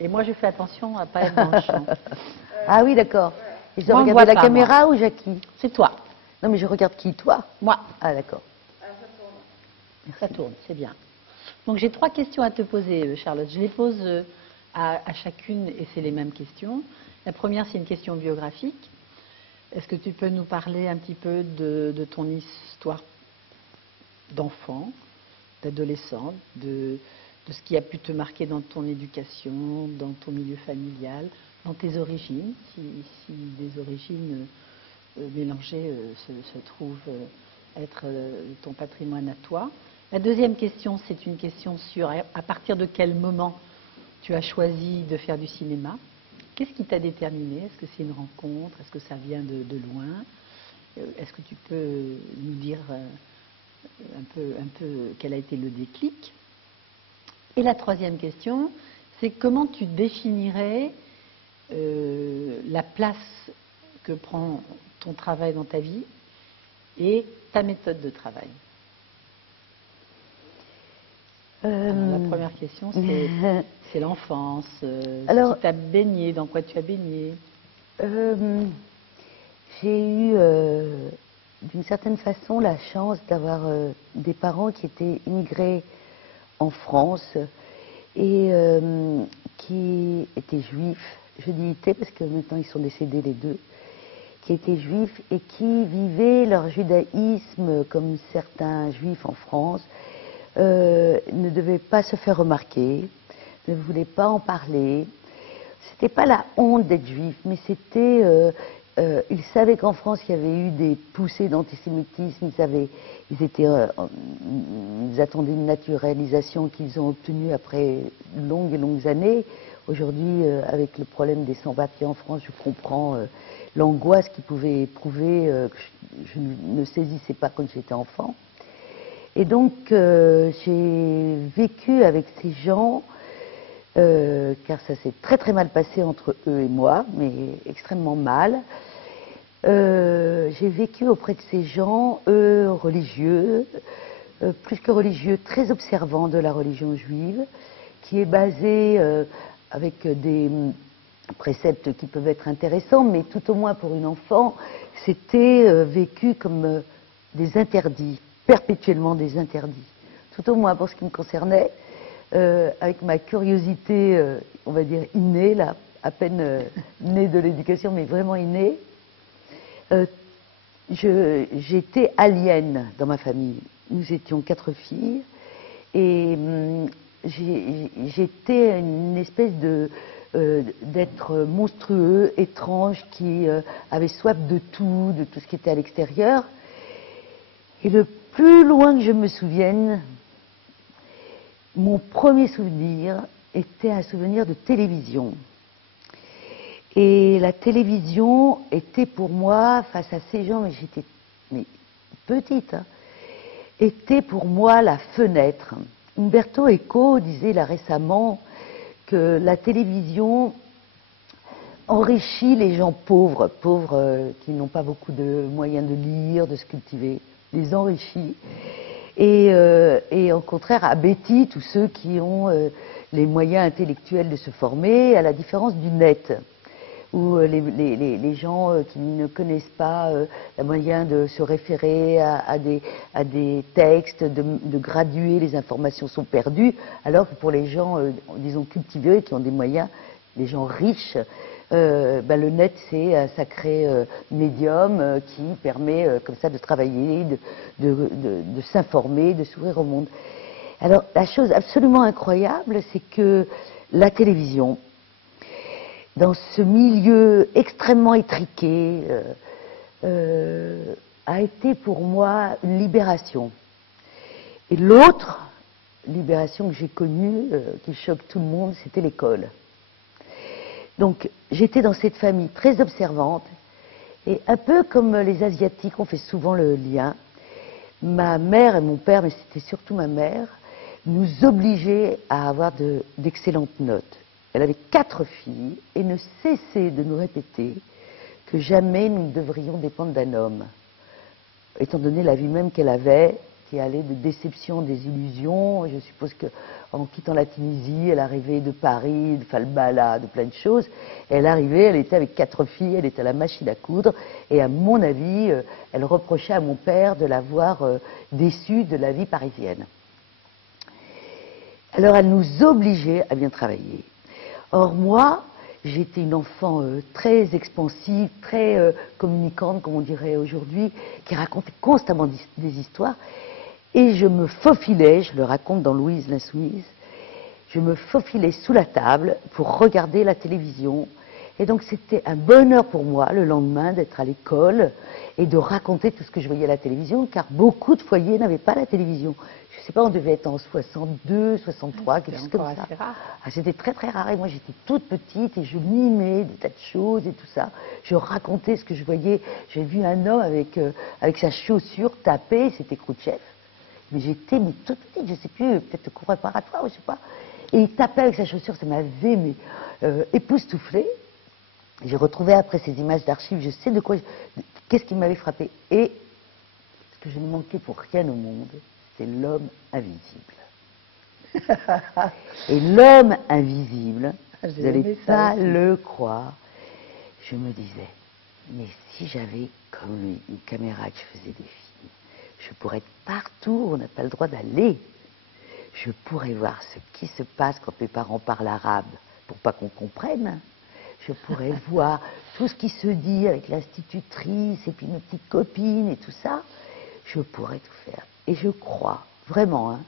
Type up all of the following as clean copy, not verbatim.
Et moi, je fais attention à ne pas être dans le champ. Ah oui, d'accord. Et je dois Moi, on me regarder voit la pas, caméra ou Jackie? C'est toi. Non, mais je regarde qui? Toi? Moi. Ah, d'accord. Ça tourne, c'est bien. Donc j'ai 3 questions à te poser, Charlotte. Je les pose à chacune et c'est les mêmes questions. La première, c'est une question biographique. Est-ce que tu peux nous parler un petit peu de ton histoire d'enfant, d'adolescente, de ce qui a pu te marquer dans ton éducation, dans ton milieu familial, dans tes origines, si des origines mélangées se trouvent être ton patrimoine à toi. La deuxième question, c'est une question sur à partir de quel moment tu as choisi de faire du cinéma. Qu'est-ce qui t'a déterminé? Est-ce que c'est une rencontre? Est-ce que ça vient de loin? Est-ce que tu peux nous dire un peu quel a été le déclic? Et la troisième question, c'est comment tu définirais la place que prend ton travail dans ta vie et ta méthode de travail. Alors, la première question, c'est l'enfance. Ce qui t'a baigné, dans quoi tu as baigné? J'ai eu, d'une certaine façon, la chance d'avoir des parents qui étaient immigrés en France et qui étaient juifs. Je dis étaient parce que maintenant ils sont décédés les deux. Qui étaient juifs et qui vivaient leur judaïsme comme certains juifs en France, ne devaient pas se faire remarquer, ne voulaient pas en parler. C'était pas la honte d'être juif, mais c'était... ils savaient qu'en France, il y avait eu des poussées d'antisémitisme, ils attendaient une naturalisation qu'ils ont obtenue après longues et longues années. Aujourd'hui, avec le problème des sans-papiers en France, je comprends l'angoisse qu'ils pouvaient éprouver, que je ne saisissais pas quand j'étais enfant. Et donc, j'ai vécu avec ces gens, car ça s'est très très mal passé entre eux et moi, mais extrêmement mal. J'ai vécu auprès de ces gens, eux religieux, plus que religieux, très observants de la religion juive, qui est basée avec des préceptes qui peuvent être intéressants, mais tout au moins pour une enfant, c'était vécu comme des interdits, perpétuellement des interdits. Tout au moins pour ce qui me concernait, avec ma curiosité, on va dire innée, là, à peine née de l'éducation, mais vraiment innée, j'étais alien dans ma famille. Nous étions 4 filles, et j'étais une espèce d'être monstrueux, étrange, qui avait soif de tout ce qui était à l'extérieur. Et le plus loin que je me souvienne, mon premier souvenir était un souvenir de télévision. Et la télévision était pour moi, face à ces gens, mais j'étais petite, hein, était pour moi la fenêtre. Umberto Eco disait là récemment que la télévision enrichit les gens pauvres qui n'ont pas beaucoup de moyens de lire, de se cultiver, les enrichit. Et au contraire, abêtit tous ceux qui ont les moyens intellectuels de se former, à la différence du net, où les gens qui ne connaissent pas le moyen de se référer à des textes, de graduer les informations sont perdues, alors que pour les gens, disons, cultivés, qui ont des moyens, les gens riches, le net, c'est un sacré médium qui permet comme ça de travailler, de s'informer, de s'ouvrir au monde. Alors, la chose absolument incroyable, c'est que la télévision, dans ce milieu extrêmement étriqué, a été pour moi une libération. Et l'autre libération que j'ai connue, qui choque tout le monde, c'était l'école. Donc j'étais dans cette famille très observante, et un peu comme les Asiatiques, on fait souvent le lien, ma mère et mon père, mais c'était surtout ma mère, nous obligeaient à avoir d'excellentes notes. Elle avait 4 filles et ne cessait de nous répéter que jamais nous ne devrions dépendre d'un homme, étant donné la vie même qu'elle avait, qui allait de déception en désillusion. Je suppose qu'en quittant la Tunisie, elle arrivait de Paris, de Falbala, de plein de choses. Elle arrivait, elle était avec 4 filles, elle était à la machine à coudre. Et à mon avis, elle reprochait à mon père de l'avoir déçue de la vie parisienne. Alors elle nous obligeait à bien travailler. Or moi, j'étais une enfant très expansive, très communicante, comme on dirait aujourd'hui, qui racontait constamment des histoires. Et je me faufilais, je le raconte dans Louise l'Insoumise, je me faufilais sous la table pour regarder la télévision. Et donc c'était un bonheur pour moi le lendemain d'être à l'école et de raconter tout ce que je voyais à la télévision, car beaucoup de foyers n'avaient pas la télévision. Je ne sais pas, on devait être en 62, 63, quelque chose comme ça. Ah, c'était très très rare et moi j'étais toute petite et je mimais des tas de choses et tout ça. Je racontais ce que je voyais. J'ai vu un homme avec sa chaussure taper, c'était Khrouchtchev. Mais j'étais toute petite, je ne sais plus, peut-être cours préparatoire, je ne sais pas. Et il tapait avec sa chaussure, ça m'avait époustouflée. J'ai retrouvé après ces images d'archives, je sais de quoi, qu'est-ce qui m'avait frappé. Et ce que je ne manquais pour rien au monde, c'est l'homme invisible. Et l'homme invisible, vous n'allez pas le croire, je me disais, mais si j'avais comme lui une caméra qui faisait des films, je pourrais être partout où on n'a pas le droit d'aller. Je pourrais voir ce qui se passe quand mes parents parlent arabe pour pas qu'on comprenne. Je pourrais voir tout ce qui se dit avec l'institutrice et puis nos petites copines et tout ça. Je pourrais tout faire. Et je crois vraiment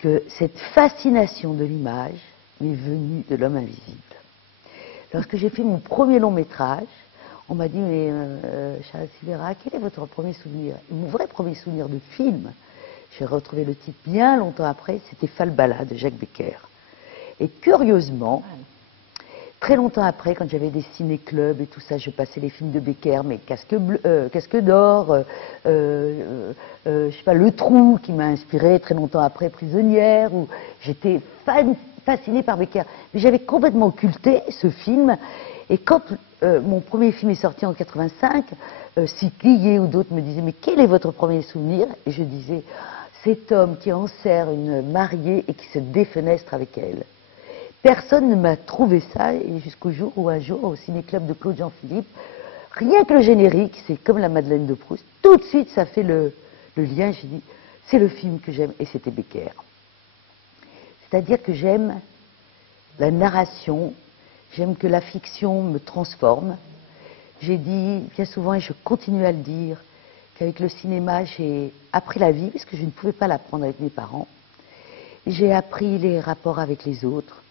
que cette fascination de l'image m'est venue de l'homme invisible. Lorsque j'ai fait mon premier long métrage, on m'a dit, mais Charles Silvera, quel est votre premier souvenir? Mon vrai premier souvenir de film, j'ai retrouvé le titre bien longtemps après, c'était Falbala de Jacques Becker. Et curieusement, très longtemps après, quand j'avais des ciné-clubs et tout ça, je passais les films de Becker, mais Casque d'or, je sais pas, Le Trou, qui m'a inspiré très longtemps après, Prisonnière, où j'étais fascinée par Becker. Mais j'avais complètement occulté ce film, et quand mon premier film est sorti en 85, Sikliye ou d'autres me disaient, mais quel est votre premier souvenir? Et je disais, cet homme qui enserre une mariée et qui se défenestre avec elle. Personne ne m'a trouvé ça, et jusqu'au jour où un jour, au ciné-club de Claude Jean-Philippe, rien que le générique, c'est comme la Madeleine de Proust, tout de suite ça fait le lien, j'ai dit, c'est le film que j'aime, et c'était Becker. C'est-à-dire que j'aime la narration, j'aime que la fiction me transforme. J'ai dit bien souvent, et je continue à le dire, qu'avec le cinéma, j'ai appris la vie, parce que je ne pouvais pas l'apprendre avec mes parents. J'ai appris les rapports avec les autres.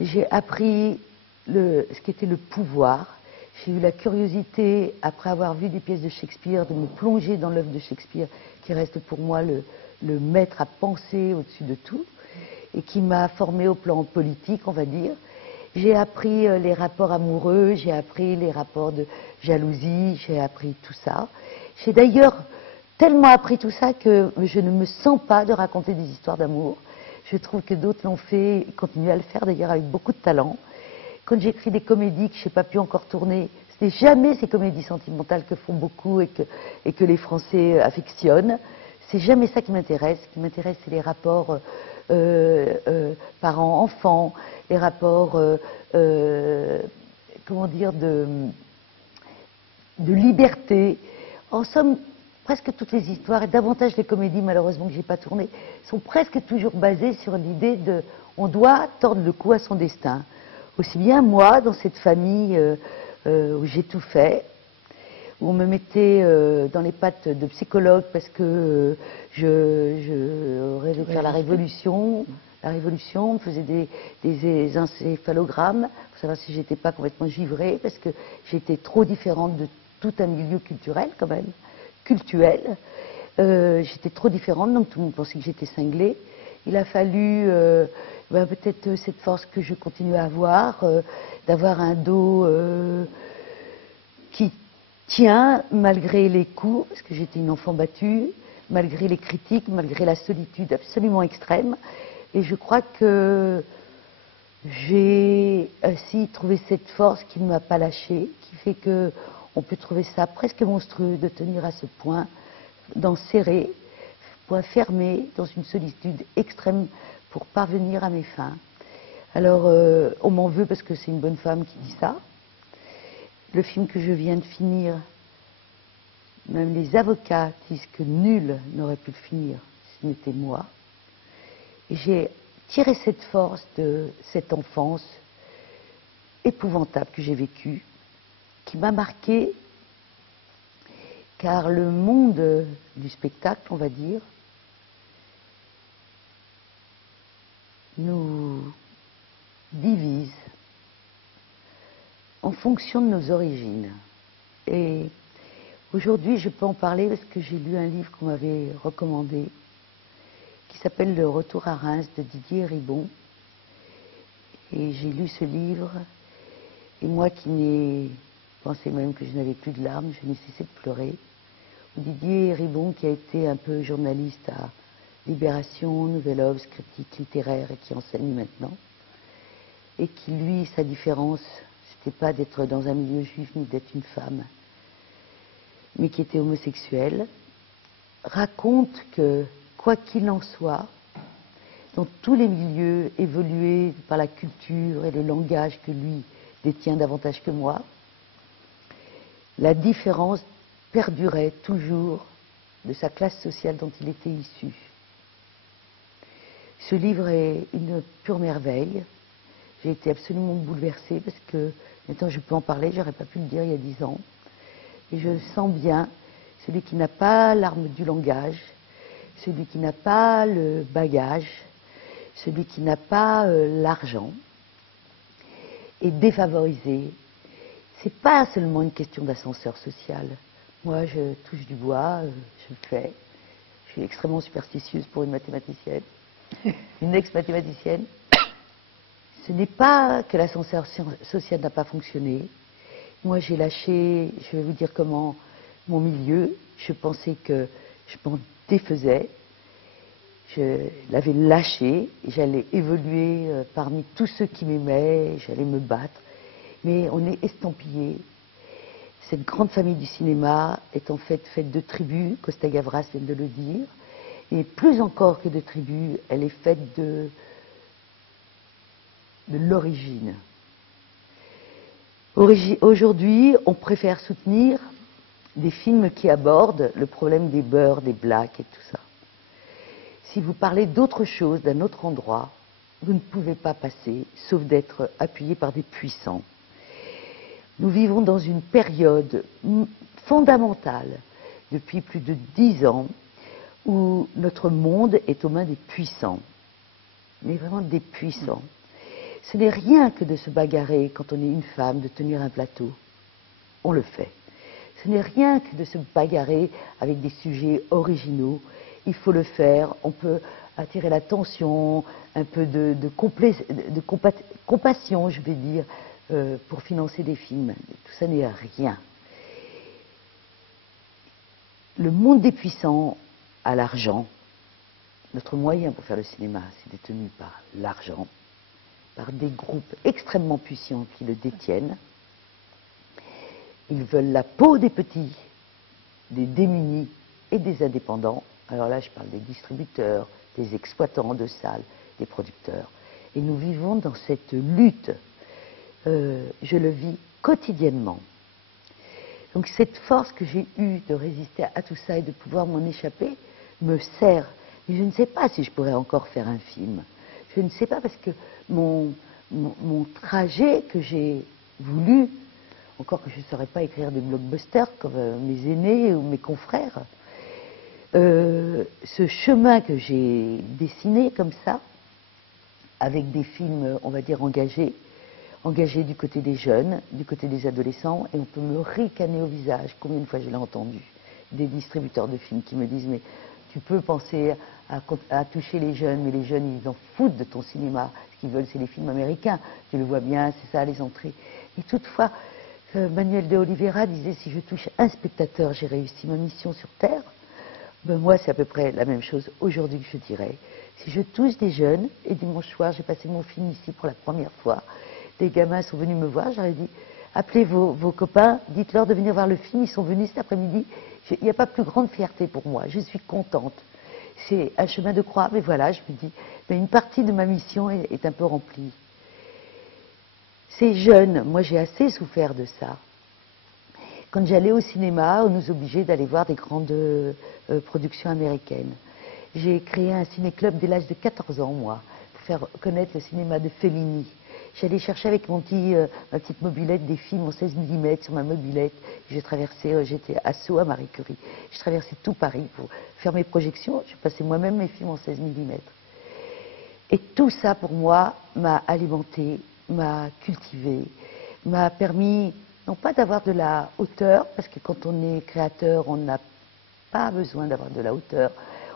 J'ai appris ce qu'était le pouvoir. J'ai eu la curiosité, après avoir vu des pièces de Shakespeare, de me plonger dans l'œuvre de Shakespeare, qui reste pour moi le maître à penser au-dessus de tout, et qui m'a formé au plan politique, on va dire. J'ai appris les rapports amoureux, j'ai appris les rapports de jalousie, j'ai appris tout ça. J'ai d'ailleurs tellement appris tout ça que je ne me sens pas de raconter des histoires d'amour. Je trouve que d'autres l'ont fait, continuent à le faire d'ailleurs avec beaucoup de talent. Quand j'écris des comédies que je n'ai pas pu encore tourner, ce n'est jamais ces comédies sentimentales que font beaucoup et que les Français affectionnent. C'est jamais ça qui m'intéresse. Ce qui m'intéresse, c'est les rapports parents-enfants, les rapports, comment dire, de liberté. En somme, presque toutes les histoires, et davantage les comédies malheureusement que je n'ai pas tournées, sont presque toujours basées sur l'idée de on doit tordre le cou à son destin. Aussi bien moi, dans cette famille où j'ai tout fait, où on me mettait dans les pattes de psychologue parce que je rêvais de faire la révolution. La révolution, on me faisait des encéphalogrammes pour savoir si j'étais pas complètement givrée, parce que j'étais trop différente de tout un milieu culturel quand même. Cultuel. J'étais trop différente, donc tout le monde pensait que j'étais cinglée. Il a fallu peut-être cette force que je continue à avoir, d'avoir un dos qui tient malgré les coups, parce que j'étais une enfant battue, malgré les critiques, malgré la solitude absolument extrême. Et je crois que j'ai ainsi trouvé cette force qui ne m'a pas lâchée, qui fait que on peut trouver ça presque monstrueux de tenir à ce point, d'en serrer point fermé dans une solitude extrême pour parvenir à mes fins. Alors, on m'en veut parce que c'est une bonne femme qui dit ça. Le film que je viens de finir, même les avocats disent que nul n'aurait pu le finir si ce n'était moi. Et j'ai tiré cette force de cette enfance épouvantable que j'ai vécue, qui m'a marquée, car le monde du spectacle, on va dire, nous divise en fonction de nos origines. Et aujourd'hui, je peux en parler parce que j'ai lu un livre qu'on m'avait recommandé, qui s'appelle Le Retour à Reims de Didier Ribon. Et j'ai lu ce livre, et moi qui pensais même que je n'avais plus de larmes, je n'ai cessé de pleurer. Didier Ribon, qui a été un peu journaliste à Libération, Nouvelle Obs, critique littéraire, et qui enseigne maintenant, et qui, lui, sa différence, c'était pas d'être dans un milieu juif ni d'être une femme, mais qui était homosexuel, raconte que, quoi qu'il en soit, dans tous les milieux évolués par la culture et le langage que lui détient davantage que moi, la différence perdurait toujours de sa classe sociale dont il était issu. Ce livre est une pure merveille. J'ai été absolument bouleversée parce que maintenant je peux en parler, j'aurais pas pu le dire il y a 10 ans. Et je le sens bien, celui qui n'a pas l'arme du langage, celui qui n'a pas le bagage, celui qui n'a pas l'argent, est défavorisé. C'est pas seulement une question d'ascenseur social. Moi, je touche du bois, je le fais. Je suis extrêmement superstitieuse pour une mathématicienne, une ex-mathématicienne. Ce n'est pas que l'ascenseur social n'a pas fonctionné. Moi, j'ai lâché, je vais vous dire comment, mon milieu. Je pensais que je m'en défaisais. Je l'avais lâché, et j'allais évoluer parmi tous ceux qui m'aimaient, j'allais me battre. Mais on est estampillé. Cette grande famille du cinéma est en fait faite de tribus, Costa Gavras vient de le dire, et plus encore que de tribus, elle est faite de l'origine. Aujourd'hui, on préfère soutenir des films qui abordent le problème des beurs, des blacks et tout ça. Si vous parlez d'autre chose, d'un autre endroit, vous ne pouvez pas passer, sauf d'être appuyé par des puissants. Nous vivons dans une période fondamentale, depuis plus de 10 ans, où notre monde est aux mains des puissants, mais vraiment des puissants. Ce n'est rien que de se bagarrer quand on est une femme, de tenir un plateau. On le fait. Ce n'est rien que de se bagarrer avec des sujets originaux. Il faut le faire. On peut attirer l'attention, un peu de compassion, je vais dire, pour financer des films. Tout ça n'est rien. Le monde des puissants a l'argent. Notre moyen pour faire le cinéma, c'est détenu par l'argent, par des groupes extrêmement puissants qui le détiennent. Ils veulent la peau des petits, des démunis et des indépendants. Alors là, je parle des distributeurs, des exploitants de salles, des producteurs. Et nous vivons dans cette lutte. Je le vis quotidiennement. Donc cette force que j'ai eue de résister à tout ça et de pouvoir m'en échapper me sert. Mais je ne sais pas si je pourrais encore faire un film. Je ne sais pas parce que mon trajet que j'ai voulu, encore que je ne saurais pas écrire des blockbusters comme mes aînés ou mes confrères, ce chemin que j'ai dessiné comme ça, avec des films, on va dire, engagés du côté des jeunes, du côté des adolescents, et on peut me ricaner au visage. Combien de fois je l'ai entendu, des distributeurs de films qui me disent « mais tu peux penser à toucher les jeunes, mais les jeunes, ils en foutent de ton cinéma. Ce qu'ils veulent, c'est les films américains. Tu le vois bien, c'est ça, les entrées. » Et toutefois, Manuel de Oliveira disait « si je touche un spectateur, j'ai réussi ma mission sur Terre. » Ben moi, c'est à peu près la même chose aujourd'hui que je dirais. Si je touche des jeunes, et dimanche soir, j'ai passé mon film ici pour la première fois, des gamins sont venus me voir, j'aurais dit appelez vos copains, dites-leur de venir voir le film, ils sont venus cet après-midi. Il n'y a pas plus grande fierté pour moi, je suis contente. c'est un chemin de croix, mais voilà, je me dis, mais une partie de ma mission est un peu remplie. C'est jeune, moi j'ai assez souffert de ça. Quand j'allais au cinéma, on nous obligeait d'aller voir des grandes productions américaines. J'ai créé un ciné-club dès l'âge de 14 ans, moi, pour faire connaître le cinéma de Fellini. J'allais chercher avec ma petite mobilette des films en 16 mm sur ma mobilette. J'ai traversé, j'étais à Sceaux, à Marie Curie. J'ai traversé tout Paris pour faire mes projections. Je passais moi-même mes films en 16 mm. Et tout ça, pour moi, m'a alimenté, m'a cultivé, m'a permis, non pas d'avoir de la hauteur, parce que quand on est créateur, on n'a pas besoin d'avoir de la hauteur.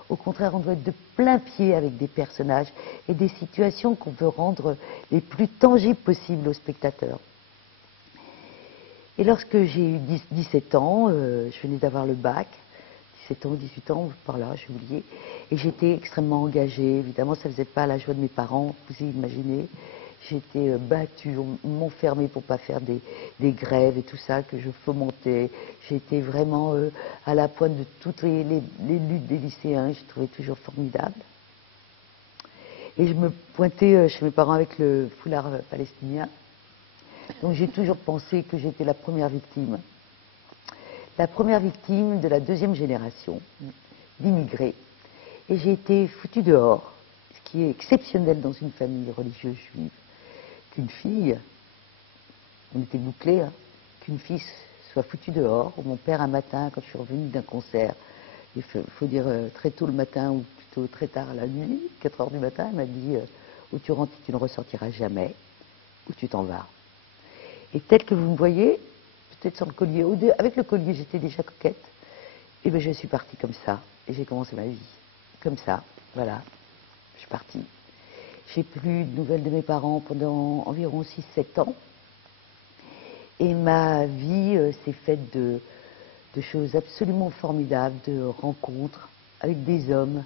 Au contraire, on doit être de plein pied avec des personnages et des situations qu'on veut rendre les plus tangibles possibles aux spectateurs. Et lorsque j'ai eu 17 ans, je venais d'avoir le bac, 17 ans, 18 ans, par là, j'ai oublié, et j'étais extrêmement engagée. Évidemment, ça ne faisait pas la joie de mes parents, vous imaginez. J'étais battue, on m'enfermait pour ne pas faire des grèves et tout ça, que je fomentais. J'étais vraiment à la pointe de toutes les luttes des lycéens, je trouvais toujours formidable. Et je me pointais chez mes parents avec le foulard palestinien. Donc j'ai toujours pensé que j'étais la première victime. La première victime de la deuxième génération d'immigrés. Et j'ai été foutue dehors, ce qui est exceptionnel dans une famille religieuse juive. Qu'une fille, on était bouclés, hein, qu'une fille soit foutue dehors. Mon père, un matin, quand je suis revenue d'un concert, il faut dire très tôt le matin ou plutôt très tard la nuit, 4 heures du matin, il m'a dit où tu rentres et tu ne ressortiras jamais, où tu t'en vas. Et tel que vous me voyez, peut-être sans le collier, avec le collier j'étais déjà coquette, et bien je suis partie comme ça, et j'ai commencé ma vie, comme ça, voilà, je suis partie. J'ai plus de nouvelles de mes parents pendant environ 6-7 ans. Et ma vie s'est faite de choses absolument formidables, de rencontres avec des hommes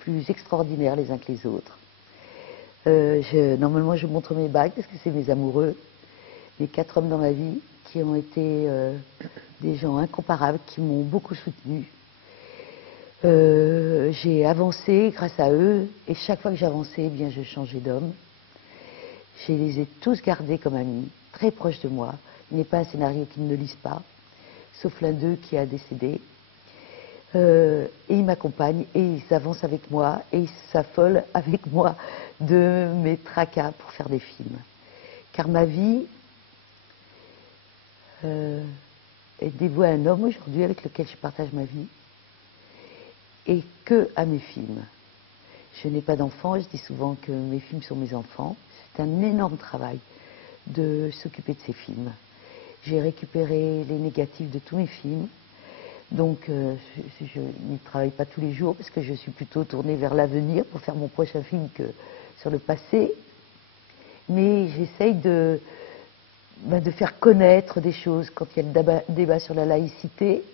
plus extraordinaires les uns que les autres. Normalement, je montre mes bagues parce que c'est mes amoureux. Les 4 hommes dans ma vie qui ont été des gens incomparables, qui m'ont beaucoup soutenue. J'ai avancé grâce à eux, et chaque fois que j'avançais, eh bien, je changeais d'homme. Je les ai tous gardés comme amis, très proches de moi. Il n'est pas un scénario qu'ils ne lisent pas, sauf l'un d'eux qui a décédé. Et ils m'accompagnent, et ils avancent avec moi, et ils s'affolent avec moi de mes tracas pour faire des films. Car ma vie est dévouée à un homme aujourd'hui avec lequel je partage ma vie, et que à mes films. Je n'ai pas d'enfants, je dis souvent que mes films sont mes enfants. C'est un énorme travail de s'occuper de ces films. J'ai récupéré les négatifs de tous mes films, donc je n'y travaille pas tous les jours parce que je suis plutôt tournée vers l'avenir pour faire mon prochain film que sur le passé. Mais j'essaye de faire connaître des choses. Quand il y a le débat sur la laïcité,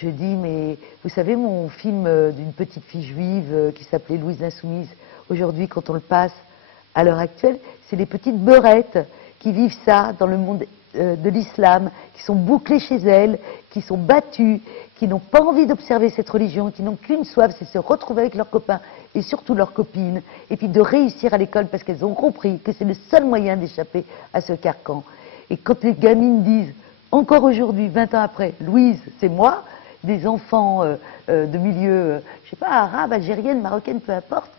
je dis, mais vous savez, mon film d'une petite fille juive qui s'appelait Louise l'Insoumise, aujourd'hui, quand on le passe à l'heure actuelle, c'est les petites beurettes qui vivent ça dans le monde de l'islam, qui sont bouclées chez elles, qui sont battues, qui n'ont pas envie d'observer cette religion, qui n'ont qu'une soif, c'est se retrouver avec leurs copains et surtout leurs copines, et puis de réussir à l'école parce qu'elles ont compris que c'est le seul moyen d'échapper à ce carcan. Et quand les gamines disent, encore aujourd'hui, 20 ans après, Louise, c'est moi, des enfants de milieu, je sais pas, arabe, algérienne, marocaine, peu importe.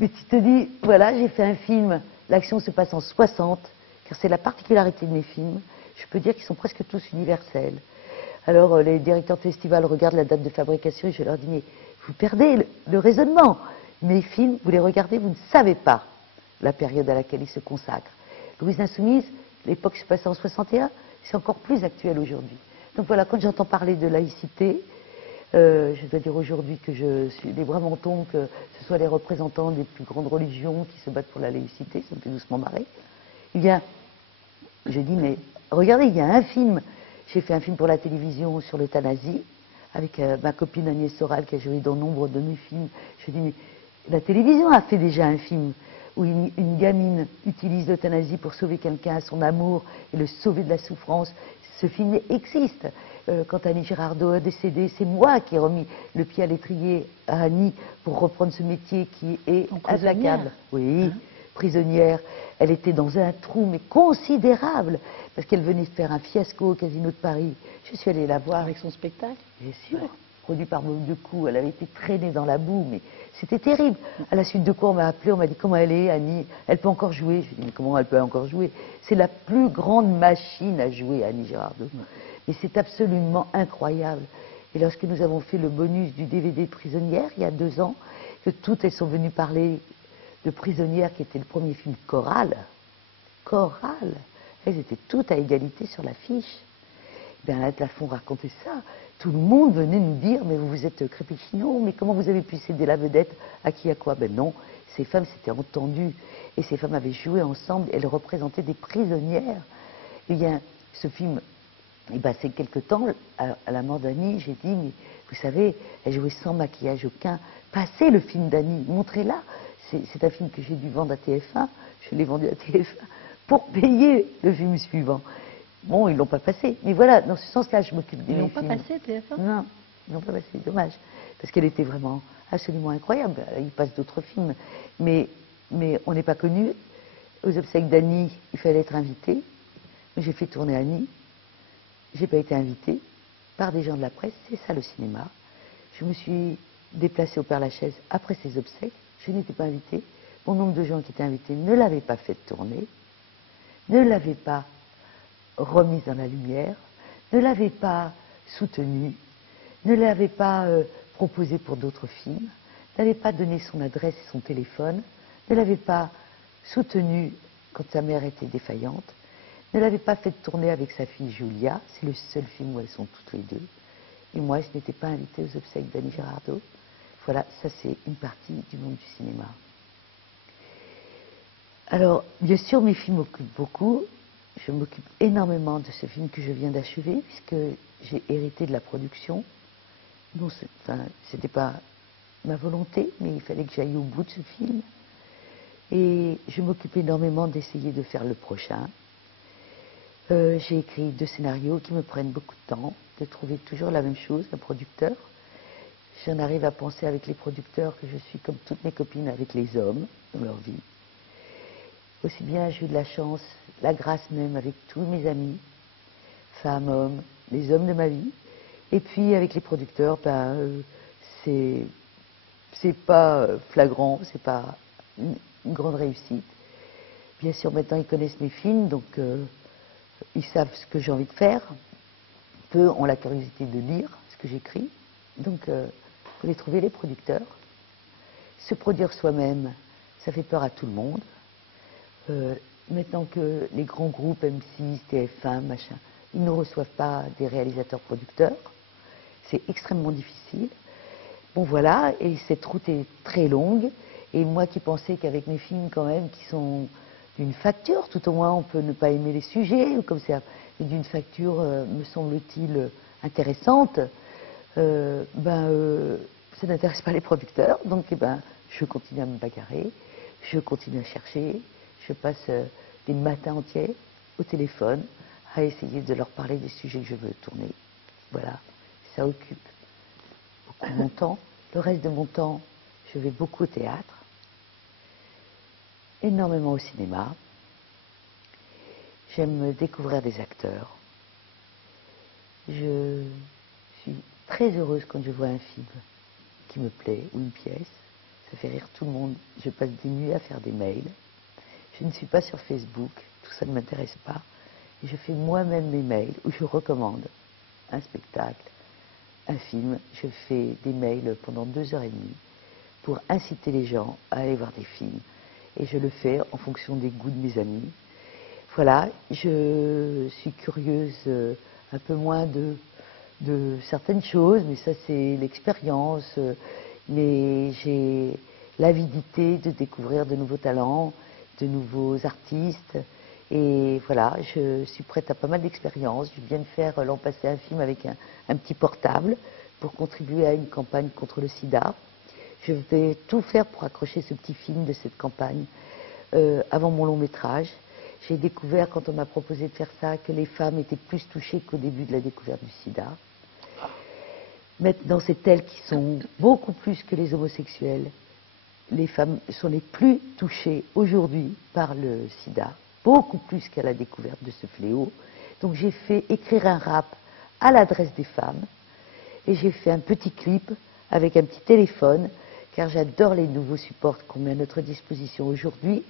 Mais tu te dis, voilà, j'ai fait un film, l'action se passe en 60, car c'est la particularité de mes films, je peux dire qu'ils sont presque tous universels. Alors les directeurs de festival regardent la date de fabrication et je leur dis, mais vous perdez le raisonnement. Mes films, vous les regardez, vous ne savez pas la période à laquelle ils se consacrent. Louise l'Insoumise, l'époque se passe en 61, c'est encore plus actuel aujourd'hui. Donc voilà, quand j'entends parler de laïcité, je dois dire aujourd'hui que je suis les bras m'en tombent, que ce soit les représentants des plus grandes religions qui se battent pour la laïcité, ça me fait doucement marrer. Eh bien, je dis, mais regardez, il y a un film, j'ai fait un film pour la télévision sur l'euthanasie, avec ma copine Agnès Soral qui a joué dans nombre de mes films. Je dis, mais la télévision a fait déjà un film où une gamine utilise l'euthanasie pour sauver quelqu'un, son amour, et le sauver de la souffrance. Ce film existe. quand Annie Girardot a décédé, c'est moi qui ai remis le pied à l'étrier à Annie pour reprendre ce métier qui est implacable. Oui, prisonnière. Elle était dans un trou, mais considérable, parce qu'elle venait de faire un fiasco au Casino de Paris. Je suis allée la voir. Avec son spectacle? Bien sûr. Produit par Bob de Coup. Elle avait été traînée dans la boue, mais c'était terrible. À la suite de quoi, on m'a appelé, on m'a dit comment elle est, Annie. Elle peut encore jouer. Je dit mais comment elle peut encore jouer? C'est la plus grande machine à jouer, Annie Girardot. Mais c'est absolument incroyable. Et lorsque nous avons fait le bonus du DVD Prisonnière, il y a 2 ans, que toutes elles sont venues parler de Prisonnière, qui était le premier film choral. Choral. Elles étaient toutes à égalité sur l'affiche. Bernadette Lafont racontait ça. Tout le monde venait nous dire, mais vous êtes Crépichinot, mais comment vous avez pu céder la vedette à qui, à quoi? Ben non, ces femmes s'étaient entendues, et ces femmes avaient joué ensemble, elles représentaient des prisonnières. Et bien, ce film est passé quelque temps, à la mort d'Annie, j'ai dit, mais vous savez, elle jouait sans maquillage aucun. Passez le film d'Annie, montrez-la. C'est un film que j'ai dû vendre à TF1, je l'ai vendu à TF1, pour payer le film suivant. Bon, ils ne l'ont pas passé. Mais voilà, dans ce sens-là, je m'occupe des films. Ils l'ont pas passé, TF1? Non, ils n'ont pas passé, dommage. Parce qu'elle était vraiment absolument incroyable. Il passe d'autres films. Mais on n'est pas connus. Aux obsèques d'Annie, il fallait être invité. J'ai fait tourner Annie. Je n'ai pas été invitée par des gens de la presse. C'est ça le cinéma. Je me suis déplacée au Père-Lachaise après ses obsèques. Je n'étais pas invitée. Bon nombre de gens qui étaient invités ne l'avaient pas fait tourner, ne l'avaient pas remise dans la lumière, ne l'avait pas soutenue, ne l'avait pas proposé pour d'autres films, n'avait pas donné son adresse et son téléphone, ne l'avait pas soutenu quand sa mère était défaillante, ne l'avait pas fait tourner avec sa fille Julia, c'est le seul film où elles sont toutes les deux. Et moi, je n'étais pas invitée aux obsèques d'Annie Girardot. Voilà, ça c'est une partie du monde du cinéma. Alors, bien sûr, mes films m'occupent beaucoup. Je m'occupe énormément de ce film que je viens d'achever, puisque j'ai hérité de la production. Non, c'était pas ma volonté, mais il fallait que j'aille au bout de ce film. Et je m'occupe énormément d'essayer de faire le prochain. J'ai écrit 2 scénarios qui me prennent beaucoup de temps, de trouver toujours la même chose, un producteur. J'en arrive à penser avec les producteurs que je suis comme toutes mes copines avec les hommes dans leur vie. Aussi bien j'ai eu de la chance, la grâce même avec tous mes amis, femmes, hommes, les hommes de ma vie. Et puis avec les producteurs, c'est pas flagrant, c'est pas une grande réussite. Bien sûr, maintenant ils connaissent mes films, donc ils savent ce que j'ai envie de faire. Peu ont la curiosité de lire ce que j'écris. Donc, il faut les trouver, les producteurs. Se produire soi-même, ça fait peur à tout le monde. Maintenant que les grands groupes M6, TF1, machin, ils ne reçoivent pas des réalisateurs-producteurs, c'est extrêmement difficile. Bon voilà, et cette route est très longue, et moi qui pensais qu'avec mes films quand même, qui sont d'une facture, tout au moins on peut ne pas aimer les sujets, ou comme c'est d'une facture, me semble-t-il, intéressante, ça n'intéresse pas les producteurs, donc je continue à me bagarrer, je continue à chercher, je passe des matins entiers au téléphone à essayer de leur parler des sujets que je veux tourner. Voilà, ça occupe beaucoup mon temps. Le reste de mon temps, je vais beaucoup au théâtre, énormément au cinéma. J'aime découvrir des acteurs. Je suis très heureuse quand je vois un film qui me plaît ou une pièce. Ça fait rire tout le monde. Je passe des nuits à faire des mails. Je ne suis pas sur Facebook, tout ça ne m'intéresse pas. Et je fais moi-même mes mails où je recommande un spectacle, un film. Je fais des mails pendant 2h30 pour inciter les gens à aller voir des films. Et je le fais en fonction des goûts de mes amis. Voilà, je suis curieuse un peu moins de certaines choses, mais ça c'est l'expérience. Mais j'ai l'avidité de découvrir de nouveaux talents, de nouveaux artistes. Et voilà, je suis prête à pas mal d'expériences. Je viens de faire l'an passé un film avec un petit portable pour contribuer à une campagne contre le sida. Je vais tout faire pour accrocher ce petit film de cette campagne avant mon long métrage. J'ai découvert, quand on m'a proposé de faire ça, que les femmes étaient plus touchées qu'au début de la découverte du sida. Maintenant, c'est elles qui sont beaucoup plus que les homosexuels. Les femmes sont les plus touchées aujourd'hui par le sida, beaucoup plus qu'à la découverte de ce fléau. Donc j'ai fait écrire un rap à l'adresse des femmes et j'ai fait un petit clip avec un petit téléphone, car j'adore les nouveaux supports qu'on met à notre disposition aujourd'hui,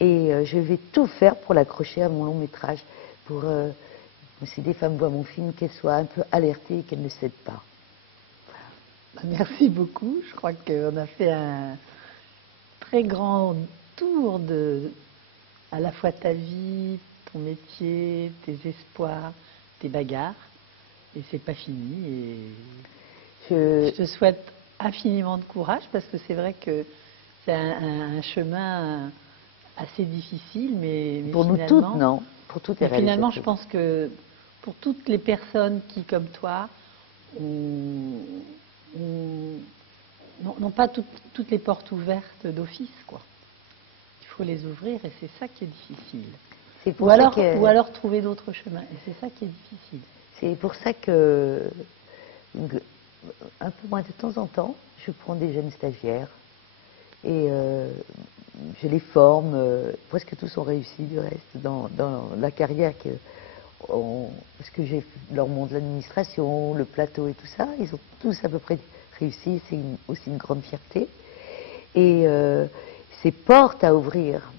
et je vais tout faire pour l'accrocher à mon long métrage, pour, si des femmes voient mon film, qu'elles soient un peu alertées et qu'elles ne cèdent pas. Merci beaucoup. Je crois qu'on a fait un très grand tour de à la fois ta vie, ton métier, tes espoirs, tes bagarres. Et c'est pas fini. Et je te souhaite infiniment de courage parce que c'est vrai que c'est un chemin assez difficile, mais pour nous toutes, non. Pour toutes les finalement, réalisatrices. je pense que pour toutes les personnes qui, comme toi, n'ont pas toutes les portes ouvertes d'office, quoi. Il faut les ouvrir et c'est ça qui est difficile. Ou alors trouver d'autres chemins et c'est ça qui est difficile. C'est pour ça que, un peu moins de temps en temps, je prends des jeunes stagiaires et je les forme. Presque tous ont réussi du reste dans la carrière parce que j'ai leur montre l'administration, le plateau et tout ça. Ils ont tous à peu près réussi. C'est aussi une grande fierté. Et ces portes à ouvrir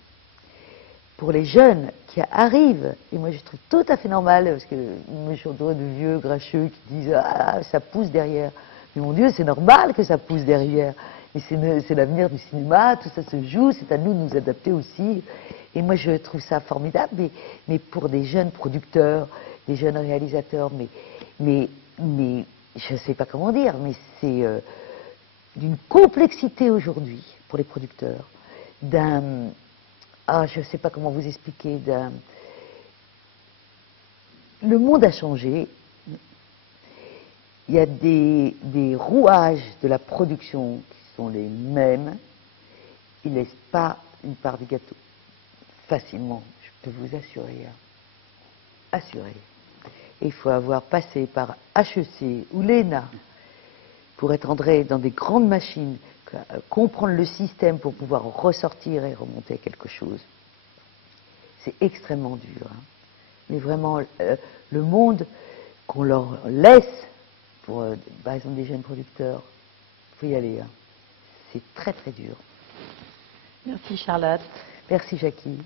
pour les jeunes qui arrivent, et moi je trouve tout à fait normal, parce que moi je suis entourée de vieux grincheux qui disent « Ah, ça pousse derrière ». Mais mon Dieu, c'est normal que ça pousse derrière. Mais c'est l'avenir du cinéma, tout ça se joue, c'est à nous de nous adapter aussi. Et moi je trouve ça formidable, mais pour des jeunes producteurs, des jeunes réalisateurs, mais je ne sais pas comment dire, mais c'est d'une complexité aujourd'hui pour les producteurs, je ne sais pas comment vous expliquer, le monde a changé, il y a des rouages de la production qui sont les mêmes, ils ne laissent pas une part du gâteau, facilement, je peux vous assurer, assurer. Et il faut avoir passé par HEC ou l'ENA pour être entré dans des grandes machines, comprendre le système pour pouvoir ressortir et remonter à quelque chose. C'est extrêmement dur. Hein. Mais vraiment, le monde qu'on leur laisse, pour par exemple des jeunes producteurs, il faut y aller. Hein. C'est très très dur. Merci Charlotte. Merci Jackie.